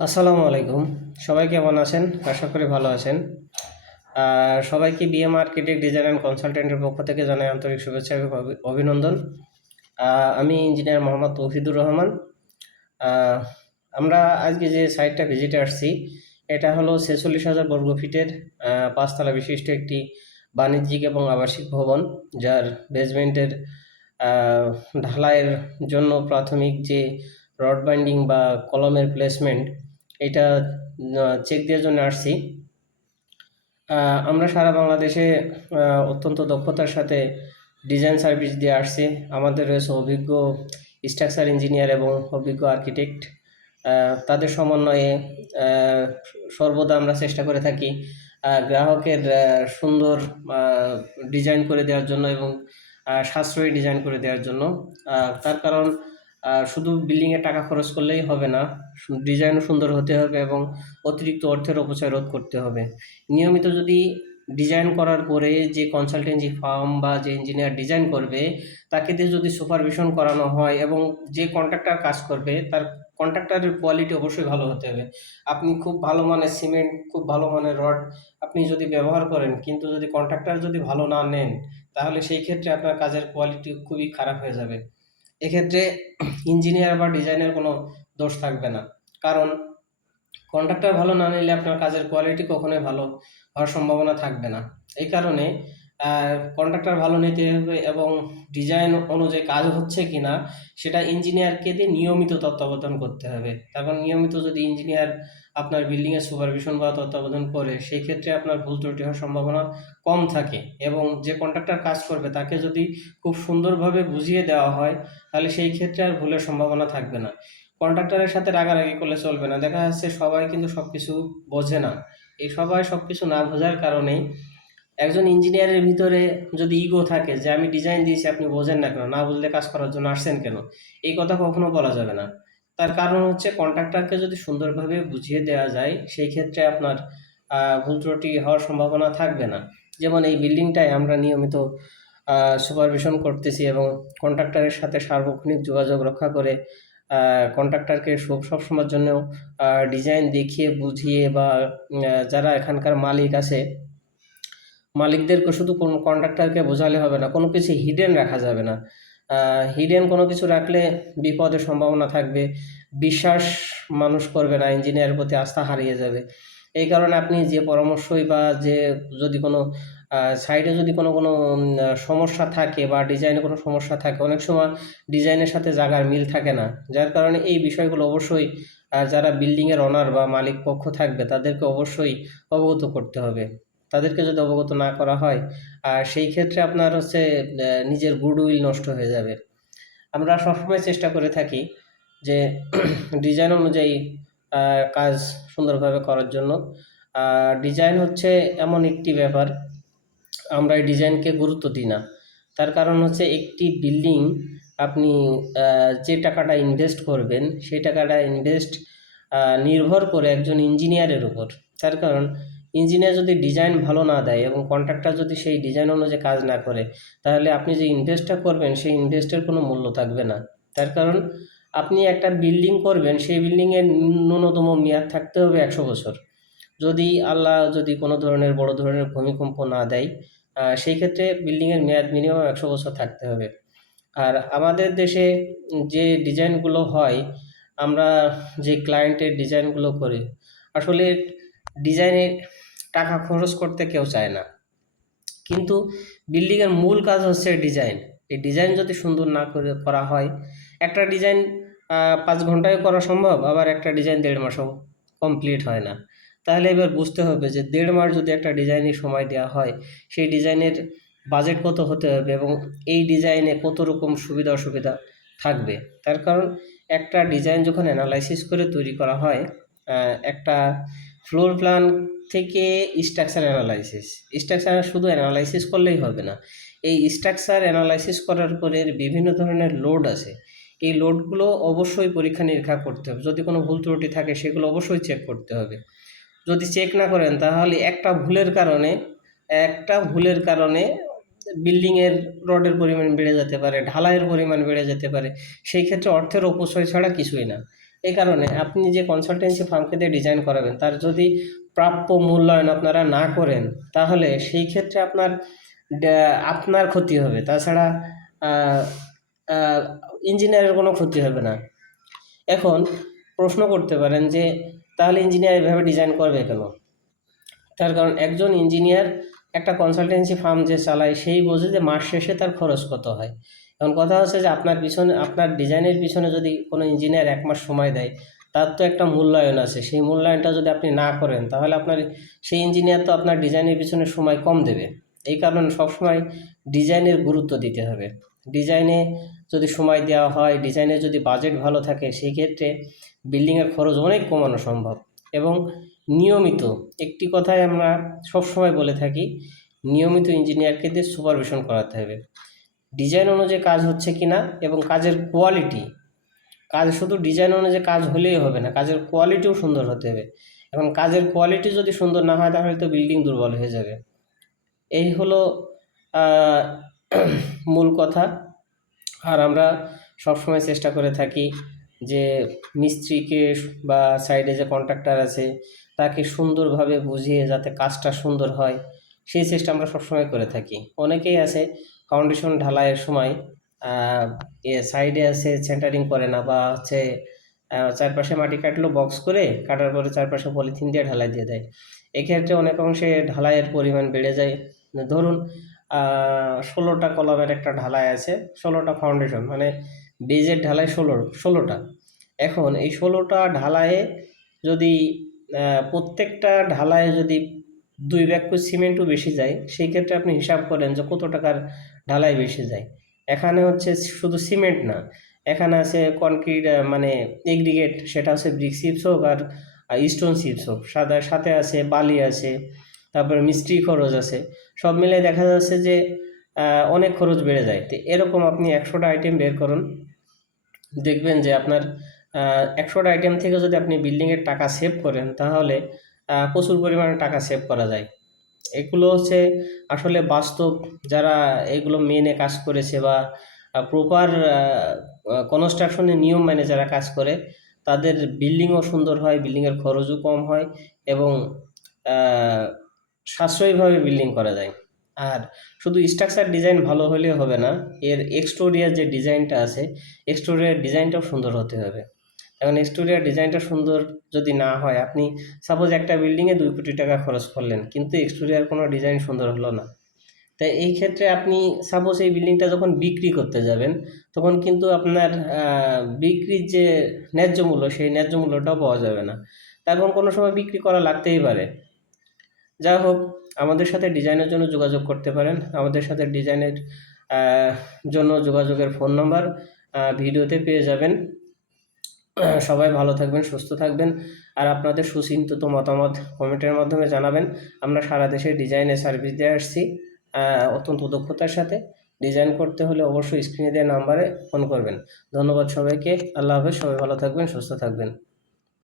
আসসালামু আলাইকুম। সবাই কেমন আছেন? আশা করি ভালো আছেন। সবাইকে বিএম আর্কিটেক্ট ডিজাইন অ্যান্ড কনসালটেন্টের পক্ষ থেকে জানাই আন্তরিক শুভেচ্ছা এবং অভিনন্দন। আমি ইঞ্জিনিয়ার মোহাম্মদ তৌহিদুর রহমান। আহ, আমরা আজকে যে সাইটটা ভিজিটে আসছি, এটা হলো 46,000 বর্গফিটের 5 তলা বিশিষ্ট একটি বাণিজ্যিক এবং আবাসিক ভবন, যার বেসমেন্টের ঢালাইয়ের জন্য প্রাথমিক যে রড বাইন্ডিং বা কলমের প্লেসমেন্ট, এটা চেক দেওয়ার জন্য আসছি। আমরা সারা বাংলাদেশে অত্যন্ত দক্ষতার সাথে ডিজাইন সার্ভিস দিয়ে আসছি। আমাদের রয়েছে অভিজ্ঞ স্ট্রাকচার ইঞ্জিনিয়ার এবং অভিজ্ঞ আর্কিটেক্ট। তাদের সমন্বয়ে সর্বদা আমরা চেষ্টা করে থাকি গ্রাহকের সুন্দর ডিজাইন করে দেওয়ার জন্য এবং সাশ্রয়ী ডিজাইন করে দেওয়ার জন্য। তার কারণ শুধু বিল্ডিংয়ে টাকা খরচ করলেই হবে না, ডিজাইনও সুন্দর হতে হবে এবং অতিরিক্ত অর্থের অপচয় রোধ করতে হবে। নিয়মিত যদি ডিজাইন করার পরে যে কনসালটেন্সি ফার্ম বা যে ইঞ্জিনিয়ার ডিজাইন করবে, তাকে দিয়ে যদি সুপারভিশন করানো হয় এবং যে কন্ট্রাক্টর কাজ করবে তার কন্ট্রাক্টরের কোয়ালিটি অবশ্যই ভালো হতে হবে। আপনি খুব ভালো মানের সিমেন্ট, খুব ভালো মানের রড আপনি যদি ব্যবহার করেন, কিন্তু যদি কন্ট্রাক্টর যদি ভালো না নেন, তাহলে সেই ক্ষেত্রে আপনার কাজের কোয়ালিটি খুবই খারাপ হয়ে যাবে। এক্ষেত্রে ইঞ্জিনিয়ার বা ডিজাইনের কোনো দোষ থাকবে না, কারণ কন্ট্রাক্টর ভালো না নিলে আপনার কাজের কোয়ালিটি কখনোই ভালো হওয়ার সম্ভাবনা থাকবে না। এই কারণে কন্ট্রাক্টর ভালো নিতে হবে এবং ডিজাইন অনুযায়ী কাজ হচ্ছে কি না সেটা ইঞ্জিনিয়ারকে দিয়ে নিয়মিত তত্ত্বাবধান করতে হবে। তারপর নিয়মিত যদি ইঞ্জিনিয়ার আপনার বিল্ডিংয়ের সুপারভিশন বা তত্ত্বাবধান করে, সেই ক্ষেত্রে আপনার ভুল ত্রুটি হওয়ার সম্ভাবনা কম থাকে এবং যে কন্ট্রাক্টর কাজ করবে তাকে যদি খুব সুন্দরভাবে বুঝিয়ে দেওয়া হয়, তাহলে সেই ক্ষেত্রে আর ভুলের সম্ভাবনা থাকবে না। কন্ট্রাক্টরের সাথে রাগারাগি করলে চলবে না। দেখা যাচ্ছে সবাই কিন্তু সবকিছু বোঝে না। এই সবাই সবকিছু না বোঝার কারণেই একজন ইঞ্জিনিয়ারের ভিতরে যদি ইগো থাকে যে আমি ডিজাইন দিয়েছি, আপনি বোঝেন না কেন, না বুঝলে কাজ করার জন্য আসছেন কেন, এই কথা কখনো বলা যাবে না। তার কারণ হচ্ছে কন্ট্রাক্টরকে যদি সুন্দরভাবে বুঝিয়ে দেওয়া যায়, সেই ক্ষেত্রে আপনার ভুল ত্রুটি হওয়ার সম্ভাবনা থাকবে না। যেমন এই বিল্ডিংটায় আমরা নিয়মিত সুপারভিশন করতেছি এবং কন্ট্রাক্টরের সাথে সার্বক্ষণিক যোগাযোগ রক্ষা করে কন্ট্রাক্টরকে সবসময়ের জন্য ডিজাইন দেখিয়ে বুঝিয়ে বা যারা এখানকার মালিক আছে, মালিকদেরকে শুধু কোনো কন্ট্রাক্টরকে বোঝালে হবে না, কোনো কিছু হিডেন রাখা যাবে না। হিডেন কোনো কিছু রাখলে বিপদের সম্ভাবনা থাকবে, বিশ্বাস মানুষ করবে না, ইঞ্জিনিয়ারের প্রতি আস্থা হারিয়ে যাবে। এই কারণে আপনি যে পরামর্শই বা যে যদি কোনো সাইডে যদি কোনো সমস্যা থাকে বা ডিজাইনে কোনো সমস্যা থাকে, অনেক সময় ডিজাইনের সাথে জায়গার মিল থাকে না, যার কারণে এই বিষয়গুলো অবশ্যই যারা বিল্ডিংয়ের ওনার বা মালিক পক্ষ থাকবে তাদেরকে অবশ্যই অবগত করতে হবে। তাদেরকে যদি অবগত না করা হয়, সেই ক্ষেত্রে আপনার হচ্ছে নিজের গুডউইল নষ্ট হয়ে যাবে। আমরা সবসময় চেষ্টা করে থাকি যে ডিজাইন অনুযায়ী কাজ সুন্দরভাবে করার জন্য। ডিজাইন হচ্ছে এমন একটি ব্যাপার, আমরা এই ডিজাইনকে গুরুত্ব দিই না। তার কারণ হচ্ছে একটি বিল্ডিং আপনি যে টাকাটা ইনভেস্ট করবেন, সেই টাকাটা ইনভেস্ট নির্ভর করে একজন ইঞ্জিনিয়ারের উপর। তার কারণ ইঞ্জিনিয়ার যদি ডিজাইন ভালো না দেয় এবং কন্ট্রাক্টর যদি সেই ডিজাইন অনুযায়ী কাজ না করে, তাহলে আপনি যে ইনভেস্টটা করবেন সেই ইনভেস্টের কোনো মূল্য থাকবে না। তার কারণ আপনি একটা বিল্ডিং করবেন, সেই বিল্ডিংয়ের ন্যূনতম মেয়াদ থাকতে হবে 100 বছর। যদি আল্লাহ যদি কোনো ধরনের বড় ধরনের ভূমিকম্প না দেয়, সেই ক্ষেত্রে বিল্ডিংয়ের মেয়াদ মিনিমাম 100 বছর থাকতে হবে। আর আমাদের দেশে যে ডিজাইনগুলো হয়, আমরা যে ক্লায়েন্টের ডিজাইনগুলো করি, আসলে ডিজাইনে টাকা খরচ করতে কেউ চায় না, কিন্তু বিল্ডিংয়ের মূল কাজ হচ্ছে ডিজাইন। এই ডিজাইন যদি সুন্দর না করে করা হয়, একটা ডিজাইন 5 ঘন্টায় করা সম্ভব, আবার একটা ডিজাইন 1.5 মাসও কমপ্লিট হয় না। তাহলে এবার বুঝতে হবে যে 1.5 মাস যদি একটা ডিজাইনের সময় দেওয়া হয়, সেই ডিজাইনের বাজেট কত হতে হবে এবং এই ডিজাইনে কত রকম সুবিধা অসুবিধা থাকবে। তার কারণ একটা ডিজাইন যখন অ্যানালাইসিস করে তৈরি করা হয়, একটা ফ্লোর প্ল্যান থেকে স্ট্রাকচার শুধু অ্যানালাইসিস করলেই হবে না। এই স্ট্রাকচার অ্যানালাইসিস করার পরে বিভিন্ন ধরনের লোড আছে, এই লোডগুলো অবশ্যই পরীক্ষা নিরীক্ষা করতে হবে। যদি কোনো ভুল ত্রুটি থাকে সেগুলো অবশ্যই চেক করতে হবে। যদি চেক না করেন, তাহলে একটা ভুলের কারণে বিল্ডিংয়ের রডের পরিমাণ বেড়ে যেতে পারে, ঢালাইয়ের পরিমাণ বেড়ে যেতে পারে। সেই ক্ষেত্রে অর্থের অপচয় ছাড়া কিছুই না। এই কারণে আপনি যে কনসালটেন্সি ফার্মকে দিয়ে ডিজাইন করাবেন তার যদি প্রাপ্য মূল্যায়ন আপনারা না করেন তাহলে সেই ক্ষেত্রে আপনার ক্ষতি হবে, তাছাড়া ইঞ্জিনিয়ারের কোনো ক্ষতি হবে না। এখন প্রশ্ন করতে পারেন যে তাহলে ইঞ্জিনিয়ার এভাবে ডিজাইন করবে কেন? তার কারণ একজন ইঞ্জিনিয়ার একটা কনসালটেন্সি ফার্ম যে চালায় সেই বোঝে যে মাস শেষে তার খরচ কত হয়। এখন কথা হচ্ছে যে আপনার ডিজাইনের পিছনে যদি কোনো ইঞ্জিনিয়ার 1 মাস সময় দেয়, তার তো একটা মূল্যায়ন আছে, সেই মূল্যায়নটা যদি আপনি না করেন তাহলে সেই ইঞ্জিনিয়ার তো আপনার ডিজাইনের পিছনে সময় কম দেবে। এই কারণে সবসময় ডিজাইনের গুরুত্ব দিতে হবে। ডিজাইনে যদি সময় দেওয়া হয়, ডিজাইনে যদি বাজেট ভালো থাকে, সেই ক্ষেত্রে বিল্ডিংয়ের খরচ অনেক কমানো সম্ভব। এবং নিয়মিত, একটি কথাই আমরা সবসময় বলে থাকি, নিয়মিত ইঞ্জিনিয়ারকে দিয়ে সুপারভিশন করাতে হবে ডিজাইন অনুযায়ী কাজ হচ্ছে কিনা এবং কাজের কোয়ালিটি। শুধু ডিজাইন অনুযায়ী কাজ হলেই হবে না, কাজের কোয়ালিটিও সুন্দর হতে হবে। এখন কাজের কোয়ালিটি যদি সুন্দর না হয় তাহলে তো বিল্ডিং দুর্বল হয়ে যাবে। এই হলো মূল কথা। আর আমরা সবসময় চেষ্টা করে থাকি যে মিস্ত্রিকে বা সাইডে যে কন্ট্রাক্টর আছে তাকে সুন্দরভাবে বুঝিয়ে যাতে কাজটা সুন্দর হয়, সেই চেষ্টা আমরা সবসময় করে থাকি। অনেকেই আছে ফাউন্ডেশন ঢালাইয়ের সময় সাইডে আছে সেন্টারিং করে না, বা হচ্ছে চারপাশে মাটি কাটলো বক্স করে, কাটার পরে চারপাশে পলিথিন দিয়ে ঢালাই দিয়ে দেয়। এক্ষেত্রে অনেক অংশে ঢালাইয়ের পরিমাণ বেড়ে যায়। ধরুন 16টা কলামের একটা ঢালাই আছে, 16টা ফাউন্ডেশন, মানে বেজের ঢালাই 16টা। এখন এই 16টা ঢালাইয়ে যদি প্রত্যেকটা ঢালাইয়ে যদি 2 ব্যাগ করে সিমেন্টও বেশি যায়, সেই ক্ষেত্রে আপনি হিসাব করেন যে কত টাকার ঢালাই বেশি যায়। এখানে হচ্ছে শুধু সিমেন্ট না, এখানে আছে কনক্রিট, মানে এগ্রিগেট, সেটা হচ্ছে ব্রিক চিপস হোক আর স্টোন চিপস হোক, সাথে আছে বালি আছে, তারপরে মিস্ত্রি খরচ আছে, সব মিলে দেখা যাচ্ছে যে অনেক খরচ বেড়ে যায়। তো এরকম আপনি 100টা আইটেম বের করুন, দেখবেন যে আপনার 100টা আইটেম থেকে যদি আপনি বিল্ডিংয়ের টাকা সেভ করেন তাহলে প্রচুর পরিমাণে টাকা সেভ করা যায়। এগুলো হচ্ছে আসলে বাস্তব, যারা এগুলো মেনে কাজ করেছে বা প্রপার কনস্ট্রাকশনের নিয়ম মেনে যারা কাজ করে তাদের বিল্ডিংও সুন্দর হয়, বিল্ডিংয়ের খরচও কম হয় এবং সাশ্রয়ীভাবে বিল্ডিং করা যায়। আর শুধু স্ট্রাকচার ডিজাইন ভালো হলে হবে না, এর এক্সটেরিয়র যে ডিজাইনটা আছে, এক্সটেরিয়র ডিজাইনটাও সুন্দর হতে হবে। এখন এক্সটেরিয়র ডিজাইনটা সুন্দর যদি না হয়, আপনি সাপোজ একটা বিল্ডিংয়ে 2 কোটি টাকা খরচ করলেন কিন্তু এক্সটেরিয়র কোনো ডিজাইন সুন্দর হলো না, তাই এই ক্ষেত্রে আপনি সাপোজ এই বিল্ডিংটা যখন বিক্রি করতে যাবেন তখন কিন্তু আপনার বিক্রির যে ন্যায্য মূল্য, সেই ন্যায্য মূল্যটাও পাওয়া যাবে না, তখন কোনো সময় বিক্রি করা লাগতেই পারে। যা হোক, আমাদের সাথে ডিজাইনের জন্য যোগাযোগ করতে পারেন। আমাদের সাথে ডিজাইনের জন্য যোগাযোগের ফোন নাম্বার ভিডিওতে পেয়ে যাবেন। সবাই ভালো থাকবেন, সুস্থ থাকবেন। আর আপনাদের সুচিন্তিত মতামত কমেন্টের মাধ্যমে জানাবেন। আমরা সারা দেশে ডিজাইনের সার্ভিস দিয়ে আসছি অত্যন্ত দক্ষতার সাথে। ডিজাইন করতে হলে অবশ্যই স্ক্রিনে দেওয়া নাম্বারে ফোন করবেন। ধন্যবাদ সবাইকে। আল্লাহ হাফেজ। সবাই ভালো থাকবেন, সুস্থ থাকবেন।